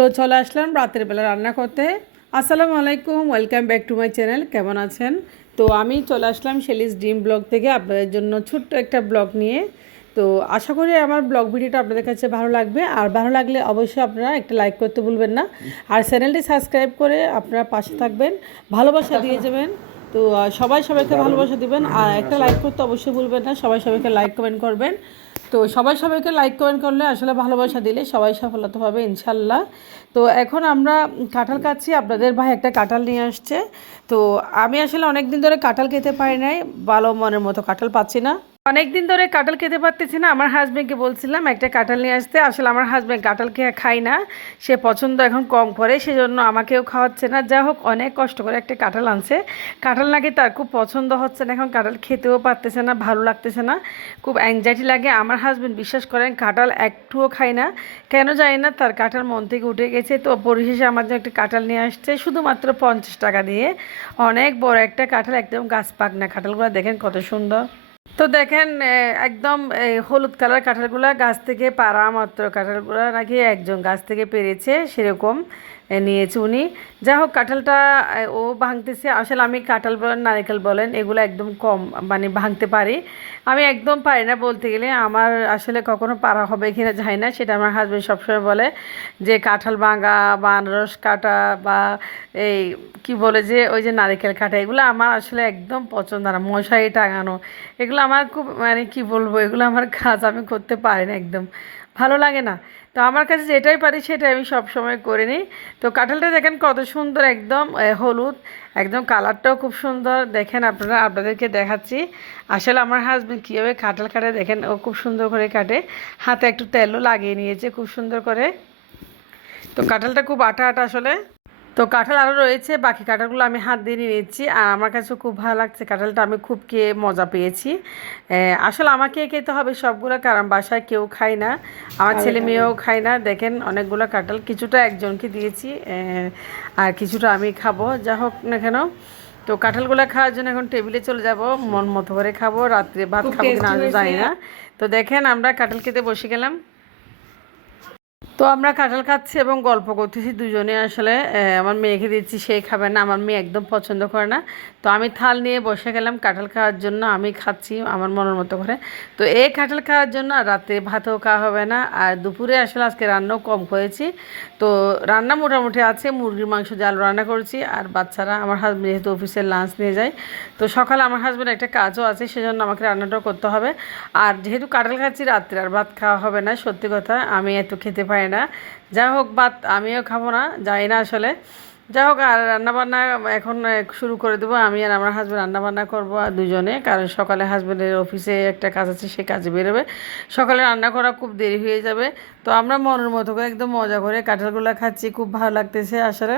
তো চলে আসলাম রাতের বেলা রান্না করতে। আসসালামু আলাইকুম, welcome back to my channel. কেমন আছেন? তো আমি চলে আসলাম শেলিস ড্রিম ব্লগ থেকে আপনাদের জন্য ছোট্ট একটা ব্লগ নিয়ে। তো আশা করি আমার ব্লগ ভিডিওটা আপনাদের কাছে ভালো লাগবে, আর ভালো লাগলে অবশ্যই আপনারা একটা লাইক করতে ভুলবেন না, আর চ্যানেলটি সাবস্ক্রাইব করে আপনারা পাশে থাকবেন, ভালোবাসা দিয়ে যাবেন। তো সবাই সবাইকে ভালোবাসা দিবেন, আর একটা লাইক করতে অবশ্যই ভুলবেন না। সবাই সবাইকে লাইক কমেন্ট করবেন। তো সবাই সবাইকে লাইক কমেন্ট করলে আসলে ভালোবাসা দিলে সবাই সফলতা পাবে ইনশাল্লাহ। তো এখন আমরা কাঁঠাল খাচ্ছি। আপনাদের ভাই একটা কাঁঠাল নিয়ে আসছে। তো আমি আসলে অনেক দিন ধরে কাঁঠাল খেতে পারি নাই, ভালো মনের মতো কাঁঠাল পাচ্ছি না। অনেক দিন ধরে কাঁঠাল খেতে পারতেছি না। আমার হাজব্যান্ডকে বলছিলাম একটা কাঁঠাল নিয়ে আসতে। আসলে আমার হাজব্যান্ড কাঁঠাল খেয়ে খায় না, সে পছন্দ এখন কম করে, সেজন্য আমাকেও খাওয়াচ্ছে না। যা হোক, অনেক কষ্ট করে একটা কাঁঠাল আনছে। কাঁঠাল নাকি তার খুব পছন্দ হচ্ছে না, এখন কাঁঠাল খেতেও পারতেছে না, ভালো লাগতেছে না, খুব অ্যাংজাইটি লাগে। আমার হাজব্যান্ড বিশ্বাস করেন কাঁঠাল একটুও খায় না, কেন জানি না, তার কাঁঠাল মন থেকে উঠে গেছে। তো পরিশেষে আমার জন্য একটা কাঁঠাল নিয়ে আসছে শুধুমাত্র 50 টাকা দিয়ে। অনেক বড় একটা কাঁঠাল, একদম গাছ পাকনা কাঁঠালগুলো দেখেন কত সুন্দর। তো দেখেন একদম হলুদ কালার কাঁঠালগুলা, গাছ থেকে পাড়া মাত্র কাঁঠালগুলা নাকি একজন গাছ থেকে পেরেছে সেরকম নিয়েছে উনি। যা হোক, কাঁঠালটা ও ভাঙতেছে। আসলে আমি কাঁঠাল বলেন নারকেল বলেন এগুলো একদম কম মানে ভাঙতে পারি, আমি একদম পারি না বলতে গেলে। আমার আসলে কখনো পারা হবে কিনা যায় না, সেটা আমার হাজব্যান্ড সবসময় বলে যে কাঁঠাল ভাঙা বা আনারস কাটা বা এই কি বলে যে ওই যে নারকেল কাটা, এগুলো আমার আসলে একদম পছন্দ না। মশারি টাঙানো এগুলো আমার খুব মানে কি বলবো, এগুলো আমার কাজ আমি করতে পারি না, একদম ভালো লাগে না। তো আমার কাছে যেটাই পারি সেটাই আমি সব সময় করে নিই। তো কাঁঠালটা দেখেন কত সুন্দর, একদম হলুদ, একদম কালারটাও খুব সুন্দর। দেখেন আপনারা, আপনাদেরকে দেখাচ্ছি আসলে আমার হাজব্যান্ড কীভাবে কাঁঠাল কাটে। দেখেন ও খুব সুন্দর করে কাটে, হাতে একটু তেলও লাগিয়ে নিয়েছে খুব সুন্দর করে। তো কাঁঠালটা খুব আটা আটা আসলে। তো কাঁঠাল আরও রয়েছে, বাকি কাঁঠালগুলো আমি হাত দিয়ে নিয়ে নিচ্ছি। আর আমার কাছে খুব ভালো লাগছে কাঁঠালটা, আমি খুব খেয়ে মজা পেয়েছি। আসলে আমাকে খেতে হবে সবগুলো, কারণ বাসায় কেউ খায় না, আমার ছেলে মেয়েও খায় না। দেখেন অনেকগুলো কাঁঠাল, কিছুটা একজনকে দিয়েছি আর কিছুটা আমি খাবো, যা হোক না কেন। তো কাঁঠালগুলো খাওয়ার জন্য এখন টেবিলে চলে যাব, মন মতো করে খাবো। রাত্রে ভাত খাবো কিনা আমি জানি না। তো দেখেন আমরা কাঁঠাল খেতে বসে গেলাম। তো আমরা কাঁঠাল খাচ্ছি এবং গল্প করতেছি দুজনে। আসলে আমার মেয়েকে দিচ্ছি, সে খাবে না, আমার মেয়ে একদম পছন্দ করে না। তো আমি থাল নিয়ে বসে গেলাম কাঁঠাল খাওয়ার জন্য, আমি খাচ্ছি আমার মনের মতো করে। তো এই কাঁঠাল খাওয়ার জন্য রাতে ভাতও খাওয়া হবে না, আর দুপুরে আসলে আজকে রান্নাও কম করেছি। তো রান্না মোটামুটি আছে, মুরগির মাংস জাল রান্না করেছি, আর বাচ্চারা, আমার হাজব্যান্ড যেহেতু অফিসের লাঞ্চ নিয়ে যায়, তো সকালে আমার হাজব্যান্ড একটা কাজও আছে, সেজন্য আমাকে রান্নাটাও করতে হবে। আর যেহেতু কাঁঠাল খাচ্ছি রাত্রে আর ভাত খাওয়া হবে না, সত্যি কথা আমি এত খেতে পারি না। যা হোক, ভাত আমিও খাবো না, যাই না আসলে। যা হোক, আর রান্নাবান্না এখন শুরু করে দেবো। আমি আর আমার হাজব্যান্ড রান্নাবান্না করবো আর দুজনে, কারণ সকালে হাজব্যান্ডের অফিসে একটা কাজ আছে, সে কাজে বেরোবে। সকালে রান্না করা খুব দেরি হয়ে যাবে। তো আমরা মনের মতো করে একদম মজা করে কাঁঠালগুলো খাচ্ছি, খুব ভালো লাগতেছে আসলে।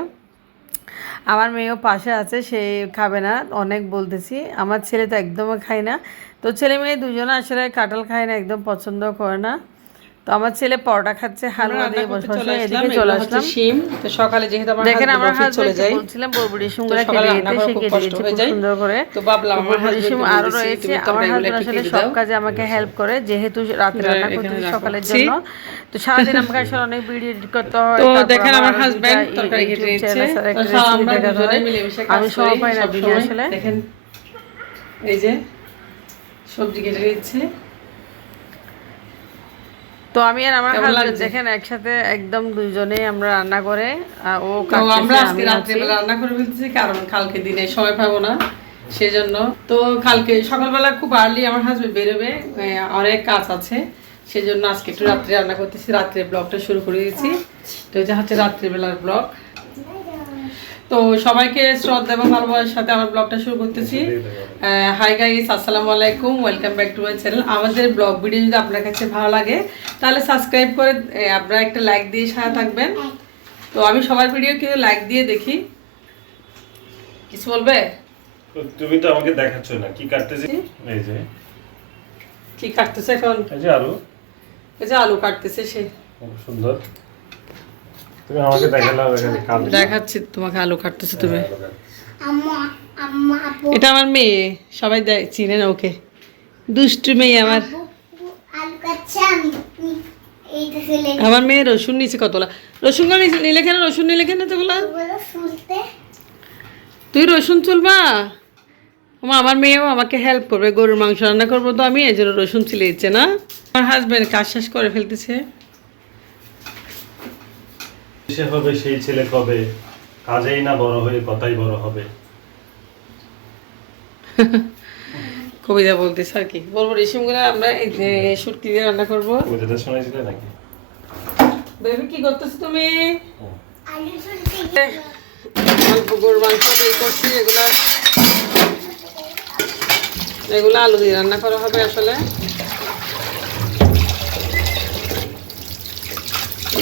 আমার মেয়েও পাশে আছে, সে খাবে না, অনেক বলতেছি। আমার ছেলে তো একদমই খায় না। তো ছেলে মেয়ে দুজনে আসলে কাঁঠাল খায় না, একদম পছন্দ করে না। তো আমার ছেলে পরোটা খাচ্ছে হালুয়া দিয়ে বসে বসে, এদিকে চলে আসলাম। শিম তো সকালে যেহেতু আমার দেখেন আমার হাজবেন্ড চলে যায়, বলছিলাম বরবটি শিমগুলো কেটে দিতে, সে কেটে দিয়েছে খুব সুন্দর করে। তো ভাবলাম আমার বরবটি শিম হাজবেন্ড আরও রয়েছে। আমার হাজবেন্ড আসলে সব কাজে আমাকে হেল্প করে, যেহেতু রাতে রান্না করতেছি সকালের জন্য। তো সারাদিন আমাকে আসলে অনেক ভিডিও এডিট করতে হয়। তো দেখেন আমার হাজবেন্ড তরকারি কেটে দিচ্ছে, তো আমরা দুজনে মিলেমিশে কাজ আমি করি সময় পাই না সব দিনে সময়। আসলে। দেখেন এই যে সবজি কেটে দিচ্ছে। তো আমি আর আমার হাজবেন্ড দেখেন একসাথে একদম দুইজনে আমরা রান্না করে, ও তো আমরা কাটতেছে আজকে আমি রাত্রে আছি। বেলা রান্না করে ফেলতেছি, কারণ কালকে দিনে সময় পাবো না সেজন্য। তো কালকে সকালবেলা খুব আর্লি আমার হাজবেন্ড বেরোবে, অনেক কাজ আছে, সেজন্য আজকে একটু রাত্রে রান্না করতেছি। রাত্রে ব্লগটা শুরু করে দিয়েছি। তো এটা হচ্ছে রাত্রিবেলার ব্লগ। তো সবাইকে শ্রদ্ধা এবং ভালোবাসার সাথে আমার ব্লগটা শুরু করতেছি। হাই গাইস, আসসালামু আলাইকুম, welcome back to my channel. আমাদের ব্লগ ভিডিও যদি আপনার কাছে ভালো লাগে তাহলে সাবস্ক্রাইব করে আপনারা একটা লাইক দিয়ে সাথে থাকবেন। তো আমি সবার ভিডিও কিন্তু লাইক দিয়ে দেখি। কিছু বলবে? তুমি তো আমাকে দেখাচ্ছ না কি কাটতেছি। এই যে কি কাটতেছে এখন? এই যে আলু, এই যে আলু কাটতেছে সে, খুব সুন্দর। তুমি আমাকে দেখালে এখানে কাল দেখাচ্ছি তোমাকে আলু কাটতেছে তুমি। আম্মা আম্মা আপু এটা আমার মেয়ে, সবাই চিনে না ওকে, দুষ্টু মেয়ে আমার। আলু কাটছে, আমি এইটা ফেলে আমার মেয়ে রসুন নিচে কতলা। রসুন নিলে কেন, রসুন নিলে কেন তোগুলা? ওগুলো শুনতে তুই রসুন চুলবা? আমার মেয়েও আমাকে হেল্প করবে, গরুর মাংস রান্না করবো তো আমি, এই জন্য রসুন ছিলে দিচ্ছে না। আমার হাজবেন্ড কাজ শেষ করে ফেলতেছে। সে হবে সেই ছেলে কবে, কাজেই না বড় হয়ে কথাই বড় হবে। কবিতা বলতেছে আর কি বলবো। রেশমগুলো আমরা এই যে শুটকি দিয়ে রান্না করবো। কবিতাটা শোনাইছিলে নাকি? বেবি কি করতেছো তুমি? আলু শুনতে অল্প গরুর মাংস বের করছি, এগুলো আলু দিয়ে রান্না করা হবে আসলে।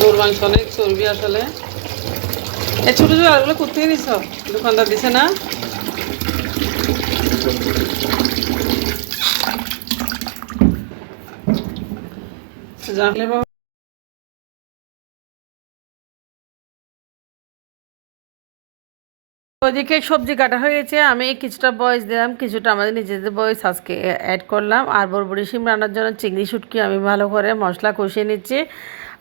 গরুর মাংস অনেক চর্বি আসলে। এই ছোট ছোট আলুগুলো কোথেকে নিছ? দোকানদার দিছে না? জানলে বাবা। ওদিকে সবজি কাটা হয়ে গেছে, আমি কিছুটা বয়স দিলাম, কিছুটা আমাদের নিজেদের বয়স আজকে অ্যাড করলাম। আর বরবরি শিম রান্নার জন্য চিংড়ি শুটকি আমি ভালো করে মশলা কষিয়ে নিচ্ছি।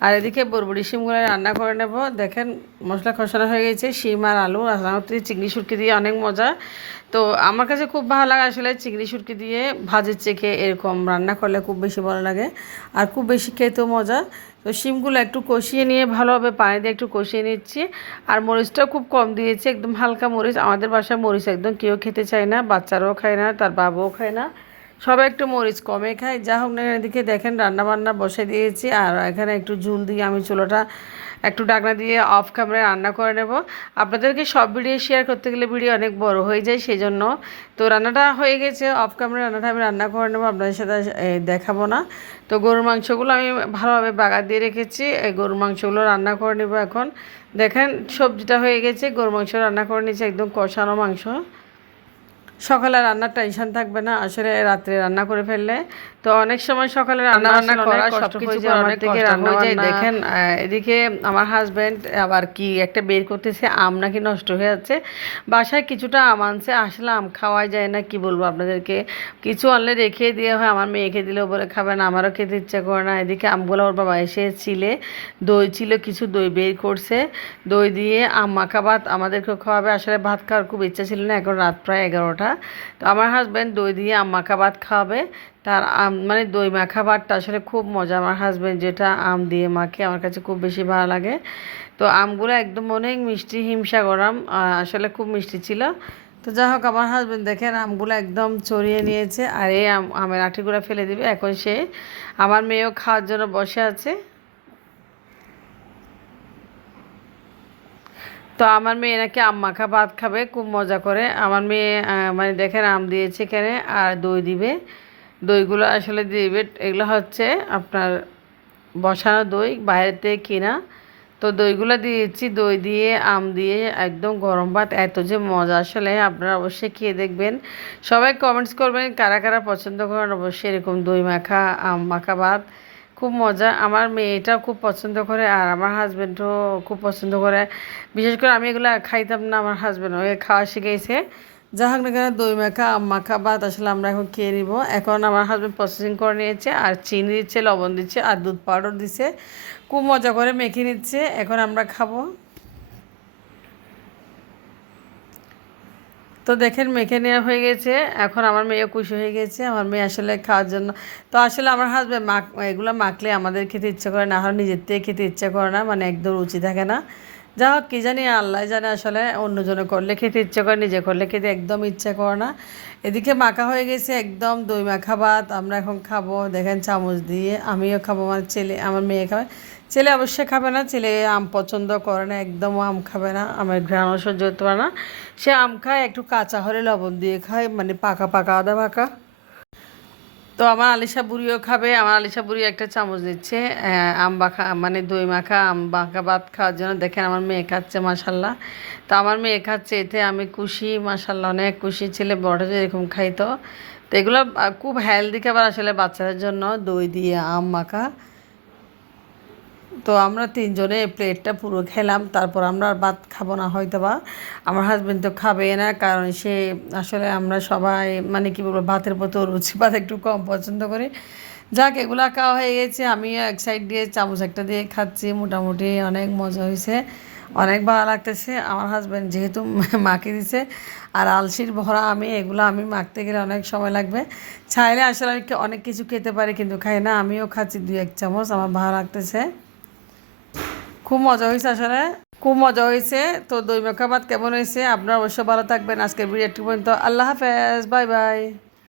আর এদিকে বরবরি শিমগুলো রান্না করে নেব। দেখেন মশলা কষানো হয়ে গেছে, শিম আর আলু সাধারণত চিংড়ি শুটকি দিয়ে অনেক মজা। তো আমার কাছে খুব ভালো লাগে আসলে চিংড়ি শুটকি দিয়ে ভাজির চেখে এরকম রান্না করলে খুব বেশি ভালো লাগে, আর খুব বেশি খেতেও মজা। তো শিমগুলো একটু কষিয়ে নিয়ে ভালোভাবে পানি দিয়ে একটু কষিয়ে নিচ্ছি। আর মরিচটাও খুব কম দিয়েছি, একদম হালকা মরিচ। আমাদের বাসায় মরিচ একদম কেউ খেতে চায় না, বাচ্চারাও খায় না, তার বাবাও খায় না, সবাই একটু মরিচ কমে খায়। যা হোক না, এদিকে দেখেন রান্নাবান্না বসে দিয়েছি। আর এখানে একটু ঝুল দিয়ে আমি চুলোটা একটু ডাকনা দিয়ে অফ ক্যামেরায় রান্না করে নেব। আপনাদেরকে সব ভিডিও শেয়ার করতে গেলে ভিডিও অনেক বড় হয়ে যায়, সেই জন্য। তো রান্নাটা হয়ে গেছে, অফ ক্যামেরা রান্নাটা আমি রান্না করে নেবো, আপনাদের সাথে দেখাবো না। তো গরুর মাংসগুলো আমি ভালোভাবে বাগার দিয়ে রেখেছি, এই গরুর মাংসগুলো রান্না করে নেব এখন। দেখেন সবজিটা হয়ে গেছে, গরুর মাংস রান্না করে নিয়েছি, একদম কষানো মাংস। সকালে রান্নার টেনশন থাকবে না আসলে রাত্রে রান্না করে ফেললে। তো অনেক সময় সকালে রান্না করা সবকিছু আমার থেকে রান্না হয়ে যায়। দেখেন এদিকে আমার হাজব্যান্ড আবার কি একটা বের করতেছে, আম নাকি নষ্ট হয়ে যাচ্ছে। বাসায় কিছুটা আম আনছে, আসলে আম খাওয়াই যায় না, কি বলবো আপনাদেরকে। কিছু আনলে রেখে দিয়ে হয়, আমার মেয়েকে দিলেও বলে খাবে না, আমারও খেতে ইচ্ছা করে না। এদিকে আমগুলো ওর বাবা এসে ছিলে, দই ছিল কিছু, দই বের করছে, দই দিয়ে আম মাখা ভাত আমাদেরকে খাওয়াবে। আসলে ভাত খাওয়ার খুব ইচ্ছা ছিল না, এখন রাত প্রায় 11টা। তো আমার হাজব্যান্ড দই দিয়ে আম মাখা ভাত খাওয়াবে। তার মানে দই মাখা ভাতটা আসলে খুব মজা। আমার হাজব্যান্ড যেটা আম দিয়ে মাখে আমার কাছে খুব বেশি ভালো লাগে। তো আমগুলো একদম অনেক মিষ্টি, হিমসাগর আম, আসলে খুব মিষ্টি ছিল। তো যাই হোক, আমার হাজব্যান্ড দেখেন আমগুলো একদম চড়িয়ে নিয়েছে, আর এই আমের আঠিগুলো ফেলে দিবে। এখন সে আমার মেয়েও খাওয়ার জন্য বসে আছে। তো আমার মেয়ে নাকি আম মাখা ভাত খাবে খুব মজা করে। আমার মেয়ে মানে দেখেন আম দিয়েছে এখানে, আর দই দিবে। দইগুলো আসলে দিবে, এগুলো হচ্ছে আপনার বসানো দই, বাইরের থেকে কিনা। তো দইগুলো দিয়েছি, দই দিয়ে আম দিয়ে একদম গরম ভাত, এত যে মজা আসলে, আপনারা অবশ্যই খেয়ে দেখবেন। সবাই কমেন্টস করবেন কারা কারা পছন্দ করেন অবশ্যই এরকম দই মাখা আম মাখা ভাত, খুব মজা। আমার মেয়েটাও খুব পছন্দ করে, আর আমার হাজব্যান্ডও খুব পছন্দ করে। বিশেষ করে আমি এগুলো খাইতাম না, আমার হাজব্যান্ড ওই খাওয়া শিখেছে। যা হোক না কেন, দই মাখা আম মাখা ভাত আসলে আমরা এখন খেয়ে নিব। এখন আমার হাজব্যান্ড প্রসেসিং করে নিয়েছে, আর চিনি দিচ্ছে, লবণ দিচ্ছে, আর দুধ পাউডার দিচ্ছে, খুব মজা করে মেখে নিচ্ছে। এখন আমরা খাবো। তো দেখেন মেখে নেওয়া হয়ে গেছে, এখন আমার মেয়ে খুশি হয়ে গেছে, আমার মেয়ে আসলে খাওয়ার জন্য। তো আসলে আমার হাজব্যান্ড এগুলো মাখলে আমাদের খেতে ইচ্ছা করে না, হলে নিজের থেকে খেতে ইচ্ছা করে না, মানে একদম রুচি থাকে না। যা হোক, কী জানি আল্লাহ জানে, আসলে অন্যজনে করলে খেতে ইচ্ছা করে, নিজে করলে খেতে একদম ইচ্ছা করে না। এদিকে মাখা হয়ে গেছে একদম দই মাখা ভাত, আমরা এখন খাবো। দেখেন চামচ দিয়ে, আমিও খাবো, আমার ছেলে আমার মেয়ে খাবে। ছেলে অবশ্যই খাবে না, ছেলে আম পছন্দ করে না, একদম আম খাবে না, আমের ঘ্রাণ সহ্য করতে পারে না। সে আম খায় একটু কাঁচা হলে লবণ দিয়ে খায়, মানে পাকা পাকা আদা পাকা। তো আমার আলিশা বুড়িও খাবে, আমার আলিশা বুড়ি একটা চামচ দিচ্ছে আম মাখা মানে দই মাখা আম মাখা ভাত খাওয়ার জন্য। দেখেন আমার মেয়ে খাচ্ছে মাশাল্লাহ। তো আমার মেয়ে খাচ্ছে, এতে আমি খুশি মাশাল্লাহ, অনেক খুশি। ছেলে বড় যে এরকম খাইতো। তো এগুলো খুব হেলদি খাবার আসলে বাচ্চাদের জন্য, দই দিয়ে আম মাখা। তো আমরা তিনজনে প্লেটটা পুরো খেলাম, তারপর আমরা আর ভাত খাবো না হয়তো বা। আমার হাজব্যান্ড তো খাবে না, কারণ সে আসলে আমরা সবাই মানে কি বলবো ভাতের প্রতি রুচি ভাত একটু কম পছন্দ করি। যাক এগুলা খাওয়া হয়ে গেছে, আমি এক সাইড দিয়ে চামচ একটা দিয়ে খাচ্ছি, মোটামুটি অনেক মজা হয়েছে, অনেক ভালো লাগতেছে। আমার হাজব্যান্ড যেহেতু মাকে দিছে, আর আলসির ভরা আমি, এগুলো আমি মাখতে গেলে অনেক সময় লাগবে। চাইলে আসলে আমি অনেক কিছু খেতে পারি, কিন্তু খাই না। আমিও খাচ্ছি 2-1 চামচ, আমার ভালো লাগতেছে। খুব মজা হয়েছে, আসলে খুব মজা হয়েছে। তো দই মাখা ভাত কেমন হয়েছে? আপনারা অবশ্যই ভালো থাকবেন। আজকের ভিডিও একটু পর্যন্ত। আল্লাহ হাফেজ, বাই বাই।